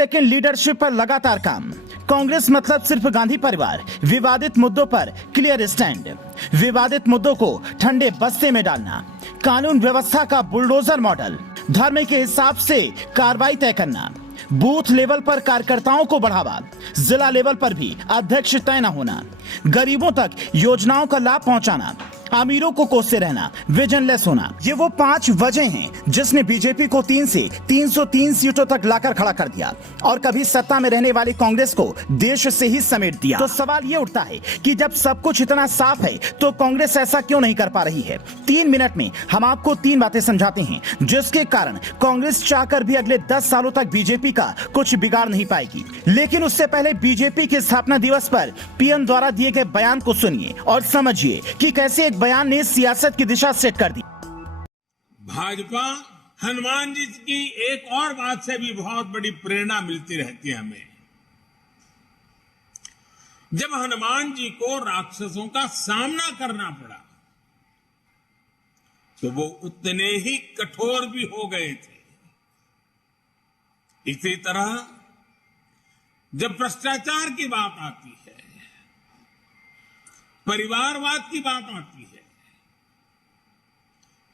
Second leadership पर लगातार काम। कांग्रेस मतलब सिर्फ गांधी परिवार, विवादित मुद्दों पर क्लियर स्टैंड, विवादित मुद्दों को ठंडे बस्ते में डालना, कानून व्यवस्था का बुलडोजर मॉडल, धर्म के हिसाब से कार्रवाई तय करना, बूथ लेवल पर कार्यकर्ताओं को बढ़ावा, जिला लेवल पर भी अध्यक्ष तय न होना, गरीबों तक योजनाओं का लाभ पहुंचाना, अमीरों को कोसते रहना, विजनलेस होना। ये वो 5 वजह हैं जिसने बीजेपी को 3 से 303 सीटों तक लाकर खड़ा कर दिया और कभी सत्ता में रहने वाली कांग्रेस को देश से ही समेट दिया। तो सवाल ये उठता है कि जब सब कुछ इतना साफ है तो कांग्रेस ऐसा क्यों नहीं कर पा रही है। 3 मिनट में हम आपको 3 बातें समझाते हैं जिसके कारण कांग्रेस चाहकर भी अगले 10 सालों तक बीजेपी का कुछ बिगाड़ नहीं पाएगी। लेकिन उससे पहले बीजेपी के स्थापना दिवस पर पीएम द्वारा दिए गए बयान को सुनिए और समझिए कि कैसे एक बयान ने सियासत की दिशा सेट कर दी। भाजपा हनुमान जी की एक और बात से भी बहुत बड़ी प्रेरणा मिलती रहती है हमें। जब हनुमान जी को राक्षसों का सामना करना पड़ा तो वो उतने ही कठोर भी हो गए थे। इसी तरह जब भ्रष्टाचार की बात आती है, परिवारवाद की बात आती है,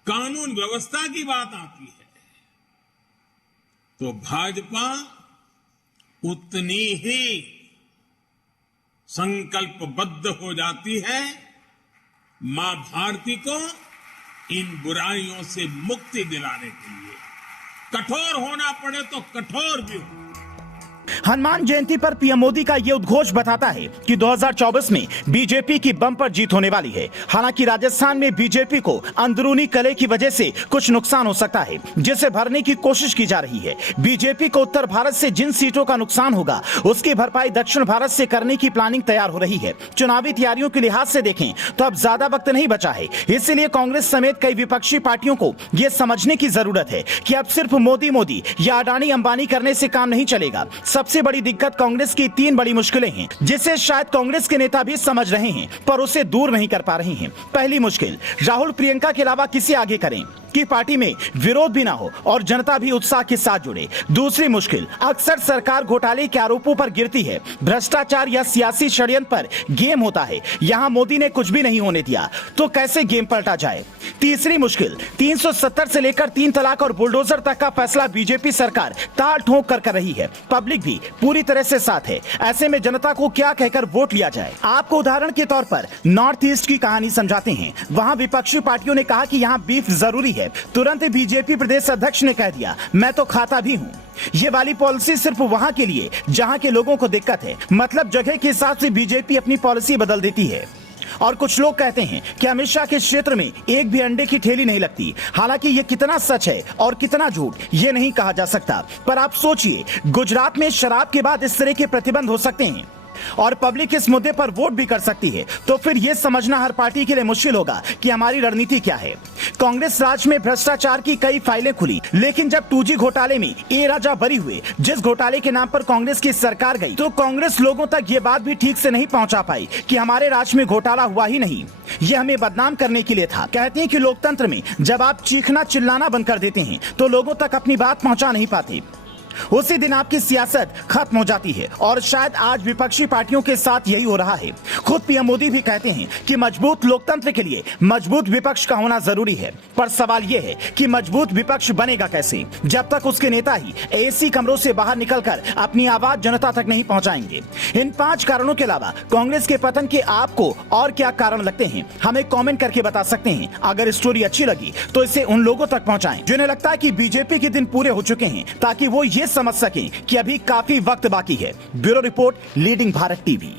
कानून व्यवस्था की बात आती है, तो भाजपा उतनी ही संकल्पबद्ध हो जाती है मां भारती को इन बुराइयों से मुक्ति दिलाने के लिए। कठोर होना पड़े तो कठोर भी हो। हनुमान जयंती पर पीएम मोदी का यह उद्घोष बताता है कि 2024 में बीजेपी की बम्पर जीत होने वाली है। हालांकि राजस्थान में बीजेपी को अंदरूनी कलह की वजह से कुछ नुकसान हो सकता है जिसे भरने की कोशिश की जा रही है। बीजेपी को उत्तर भारत से जिन सीटों का नुकसान होगा उसकी भरपाई दक्षिण भारत से करने की प्लानिंग तैयार हो रही है। चुनावी तैयारियों के लिहाज से देखें तो अब ज्यादा वक्त नहीं बचा है, इसलिए कांग्रेस समेत कई विपक्षी पार्टियों को यह समझने की जरूरत है कि अब सिर्फ मोदी या अडानी अंबानी करने से काम नहीं चलेगा। सबसे बड़ी दिक्कत कांग्रेस की 3 बड़ी मुश्किलें हैं जिसे शायद कांग्रेस के नेता भी समझ रहे हैं पर उसे दूर नहीं कर पा रहे हैं। पहली मुश्किल, राहुल प्रियंका के अलावा किसी आगे करें कि पार्टी में विरोध भी ना हो और जनता भी उत्साह के साथ जुड़े। दूसरी मुश्किल, अक्सर सरकार घोटाले के आरोपों पर गिरती है, भ्रष्टाचार या सियासी षड्यंत्र पर गेम होता है। यहां मोदी ने कुछ भी नहीं होने दिया तो कैसे गेम पलटा जाए। तीसरी मुश्किल, 370 से लेकर 3 तलाक और बुलडोजर तक का फैसला बीजेपी सरकार ताल ठोक कर रही है। पब्लिक भी पूरी तरह से साथ है। ऐसे में जनता को क्या कहकर वोट लिया जाए। आपको उदाहरण के तौर पर नॉर्थ ईस्ट की कहानी समझाते हैं। वहां विपक्षी पार्टियों ने कहा कि यहां बीफ जरूरी है, तुरंत बीजेपी प्रदेश अध्यक्ष ने कह दिया मैं तो खाता भी हूं। ये वाली पॉलिसी सिर्फ वहां के लिए जहां के लोगों को दिक्कत है, मतलब जगह के हिसाब से बीजेपी अपनी पॉलिसी बदल देती है। और कुछ लोग कहते हैं कि अमित शाह के क्षेत्र में एक भी अंडे की ठेली नहीं लगती। हालांकि ये कितना सच है और कितना झूठ ये नहीं कहा जा सकता, पर आप सोचिए गुजरात में शराब के बाद इस तरह के प्रतिबंध हो सकते हैं और पब्लिक इस मुद्दे पर वोट भी कर सकती है, तो फिर यह समझना हर पार्टी के लिए मुश्किल होगा कि हमारी रणनीति क्या है। कांग्रेस राज में भ्रष्टाचार की कई फाइलें खुली, लेकिन जब 2G घोटाले में ए राजा बरी हुए, जिस घोटाले के नाम पर कांग्रेस की सरकार गई, तो कांग्रेस लोगों तक ये बात भी ठीक से नहीं पहुंचा पाई कि हमारे राज में घोटाला हुआ ही नहीं, ये हमें बदनाम करने के लिए था। कहते हैं कि लोकतंत्र में जब आप चीखना चिल्लाना बंद कर देते हैं तो लोगों तक अपनी बात पहुंचा नहीं पाते, उसी दिन आपकी सियासत खत्म हो जाती है। और शायद आज विपक्षी पार्टियों के साथ यही हो रहा है। खुद पीएम मोदी भी कहते हैं कि मजबूत लोकतंत्र के लिए मजबूत विपक्ष का होना जरूरी है, पर सवाल यह है कि मजबूत विपक्ष बनेगा कैसे जब तक उसके नेता ही एसी कमरों से बाहर निकलकर अपनी आवाज जनता तक नहीं पहुंचाएंगे। इन 5 कारणों के अलावा कांग्रेस के पतन के आपको और क्या कारण लगते हैं, हमें कमेंट करके बता सकते हैं। अगर स्टोरी अच्छी लगी तो इसे उन लोगों तक पहुंचाएं जिन्हें लगता है कि बीजेपी के दिन पूरे हो चुके हैं, ताकि वो ये समझ सकें कि अभी काफी वक्त बाकी है। Bureau report, leading Bharat TV.